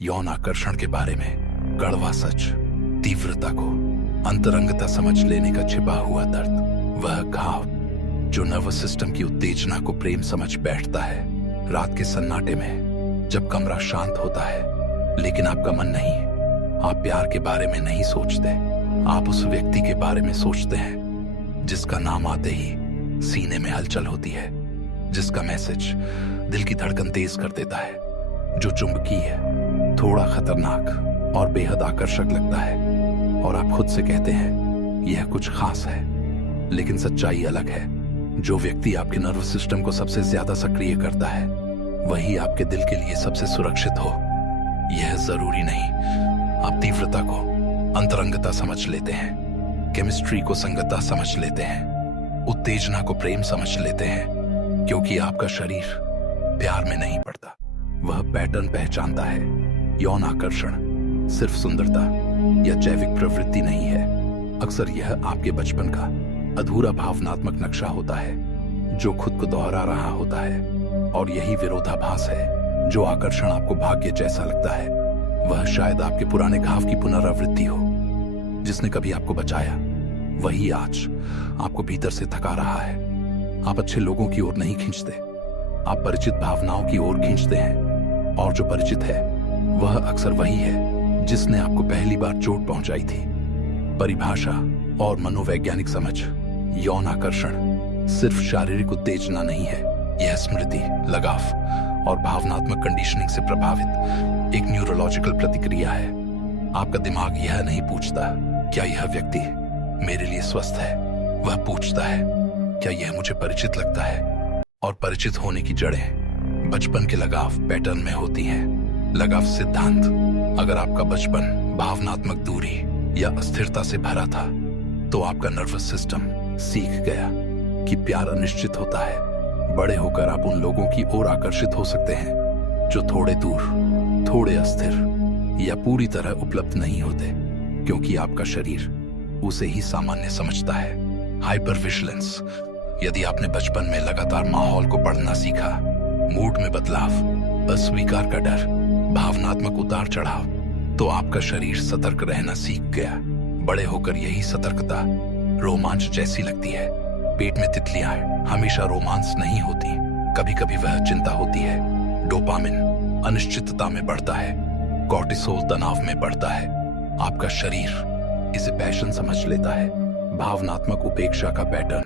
यौन आकर्षण के बारे में कड़वा सच, तीव्रता को अंतरंगता समझ लेने का छिपा हुआ दर्द, वह घाव जो नर्वस सिस्टम की उत्तेजना को प्रेम समझ बैठता है। रात के सन्नाटे में जब कमरा शांत होता है लेकिन आपका मन नहीं, आप प्यार के बारे में नहीं सोचते, आप उस व्यक्ति के बारे में सोचते हैं जिसका नाम आते ही सीने में हलचल होती है, जिसका मैसेज दिल की धड़कन तेज कर देता है, जो चुंबकीय, थोड़ा खतरनाक और बेहद आकर्षक लगता है। और आप खुद से कहते हैं यह कुछ खास है, लेकिन सच्चाई अलग है। जो व्यक्ति आपके नर्वस सिस्टम को सबसे ज्यादा सक्रिय करता है वही आपके दिल के लिए सबसे सुरक्षित हो। यह जरूरी नहीं। आप तीव्रता को अंतरंगता समझ लेते हैं, केमिस्ट्री को संगतता समझ लेते हैं, उत्तेजना को प्रेम समझ लेते हैं, क्योंकि आपका शरीर प्यार में नहीं पड़ता, वह पैटर्न पहचानता है। यौन आकर्षण सिर्फ सुंदरता या जैविक प्रवृत्ति नहीं है, अक्सर यह आपके बचपन का अधूरा भावनात्मक नक्शा होता है जो खुद को दोहरा रहा होता है। और यही विरोधाभास है जो आकर्षण आपको भाग्य जैसा लगता है, वह शायद आपके पुराने घाव की पुनरावृत्ति हो। जिसने कभी आपको बचाया वही आज आपको भीतर से थका रहा है। आप अच्छे लोगों की ओर नहीं खींचते, आप परिचित भावनाओं की ओर खींचते हैं, और जो परिचित है वह अक्सर वही है जिसने आपको पहली बार चोट पहुंचाई थी। परिभाषा और मनोवैज्ञानिक समझ, यौन आकर्षण सिर्फ शारीरिक उत्तेजना नहीं है, यह स्मृति, लगाव और भावनात्मक कंडीशनिंग से प्रभावित एक न्यूरोलॉजिकल प्रतिक्रिया है। आपका दिमाग यह नहीं पूछता क्या यह व्यक्ति मेरे लिए स्वस्थ है, वह पूछता है क्या यह मुझे परिचित लगता है। और परिचित होने की जड़ें बचपन के लगाव पैटर्न में होती हैं। लगाव सिद्धांत, अगर आपका बचपन भावनात्मक दूरी या अस्थिरता से भरा था तो आपका नर्वस सिस्टम सीख गया कि प्यार अनिश्चित होता है। बड़े होकर आप उन लोगों की ओर आकर्षित हो सकते हैं जो थोड़े दूर, थोड़े अस्थिर या पूरी तरह उपलब्ध नहीं होते, क्योंकि आपका शरीर उसे ही सामान्य समझता है। हाइपर विजिलेंस, यदि आपने बचपन में लगातार माहौल को पढ़ना सीखा, मूड में बदलाव, अस्वीकार का डर, भावनात्मक उतार चढ़ाव, तो आपका शरीर सतर्क रहना सीख गया। बड़े होकर यही सतर्कता रोमांच जैसी लगती है। पेट में तितलियां हमेशा रोमांस नहीं होती, कभी कभी वह चिंता होती है। डोपामिन अनिश्चितता में बढ़ता है, कॉर्टिसोल तनाव में बढ़ता है। आपका शरीर इसे पैशन समझ लेता है। भावनात्मक उपेक्षा का पैटर्न,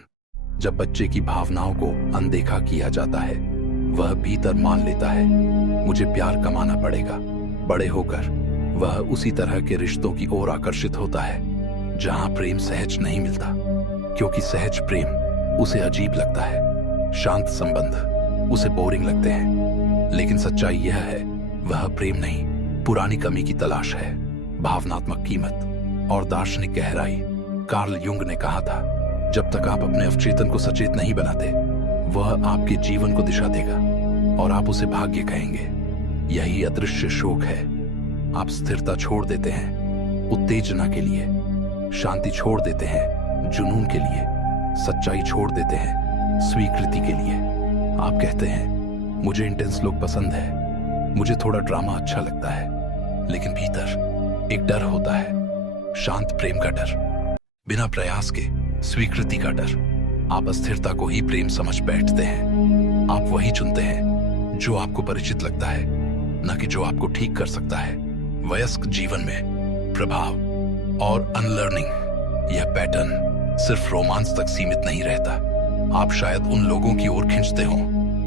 जब बच्चे की भावनाओं को अनदेखा किया जाता है वह भीतर मान लेता है मुझे प्यार कमाना पड़ेगा। बड़े होकर वह उसी तरह के रिश्तों की ओर आकर्षित होता है जहां प्रेम सहज नहीं मिलता, क्योंकि सहज प्रेम उसे अजीब लगता है, शांत संबंध उसे बोरिंग लगते हैं। लेकिन सच्चाई यह है वह प्रेम नहीं, पुरानी कमी की तलाश है। भावनात्मक कीमत और दार्शनिक गहराई, कार्ल युंग ने कहा था जब तक आप अपने अवचेतन को सचेत नहीं बनाते वह आपके जीवन को दिशा देगा और आप उसे भाग्य कहेंगे। यही अदृश्य शोक है। आप स्थिरता छोड़ देते हैं उत्तेजना के लिए, शांति छोड़ देते हैं जुनून के लिए, सच्चाई छोड़ देते हैं स्वीकृति के लिए। आप कहते हैं मुझे इंटेंस लोग पसंद है, मुझे थोड़ा ड्रामा अच्छा लगता है, लेकिन भीतर एक डर होता है, शांत प्रेम का डर, बिना प्रयास के स्वीकृति का डर। आप अस्थिरता को ही प्रेम समझ बैठते हैं। आप वही चुनते हैं जो आपको परिचित लगता है, न कि जो आपको ठीक कर सकता है। वयस्क जीवन में प्रभाव और अनलर्निंग, यह पैटर्न सिर्फ रोमांस तक सीमित नहीं रहता। आप शायद उन लोगों की ओर खींचते हो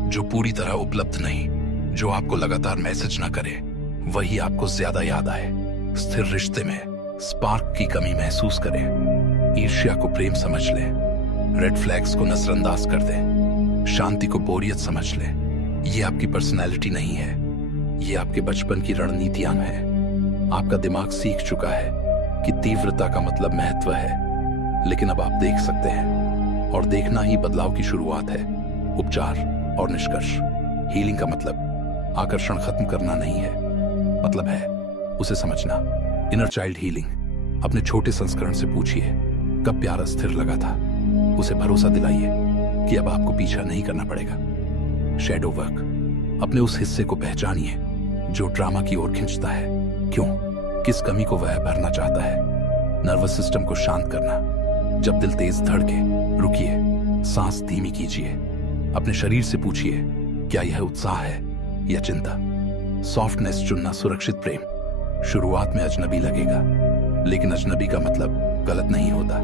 जो पूरी तरह उपलब्ध नहीं, जो आपको लगातार मैसेज ना करे, वही आपको ज्यादा याद आए। स्थिर रिश्ते में स्पार्क की कमी महसूस करें, ईर्ष्या को प्रेम समझ लें, रेड फ्लैग्स को नजरअंदाज कर दें, शांति को बोरियत समझ लें। ये आपकी पर्सनैलिटी नहीं है, ये आपके बचपन की रणनीतियां हैं। आपका दिमाग सीख चुका है कि तीव्रता का मतलब महत्व है, लेकिन अब आप देख सकते हैं, और देखना ही बदलाव की शुरुआत है। उपचार और निष्कर्ष, हीलिंग का मतलब आकर्षण खत्म करना नहीं है, मतलब है उसे समझना। इनर चाइल्ड हीलिंग, अपने छोटे संस्करण से पूछिए कब प्यार अस्थिर लगा था, उसे भरोसा दिलाइए कि अब आपको पीछा नहीं करना पड़ेगा। शैडो वर्क, अपने उस हिस्से को पहचानिए जो ड्रामा की ओर खींचता है। क्यों? किस कमी को वह भरना चाहता है? नर्वस सिस्टम को शांत करना। जब दिल तेज धड़के, रुकिए, सांस धीमी कीजिए, अपने शरीर से पूछिए, क्या यह उत्साह है या चिंता? सॉफ्टनेस चुनना सुरक्षित प्रेम। शुरुआत में अजनबी लगेगा, लेकिन अजनबी का मतलब गलत नहीं होता,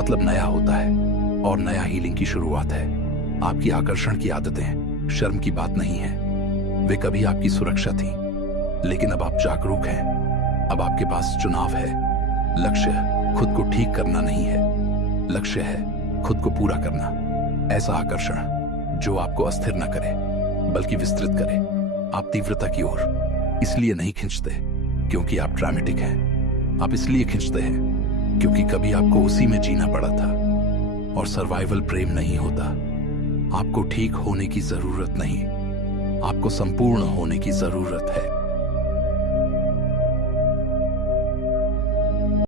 मतलब नया होता है, और नया हीलिंग की शुरुआत है। आपकी आकर्षण की आदतें शर्म की बात नहीं है, वे कभी आपकी सुरक्षा थी, लेकिन अब आप जागरूक हैं। अब आपके पास चुनाव है। लक्ष्य खुद को ठीक करना नहीं है, लक्ष्य है खुद को पूरा करना। ऐसा आकर्षण जो आपको अस्थिर न करे, बल्कि विस्तृत करे। आप तीव्रता की ओर इसलिए नहीं खींचते क्योंकि आप ड्रामेटिक हैं, आप इसलिए खींचते हैं क्योंकि कभी आपको उसी में जीना पड़ा था। और सर्वाइवल प्रेम नहीं होता। आपको ठीक होने की जरूरत नहीं, आपको संपूर्ण होने की जरूरत है।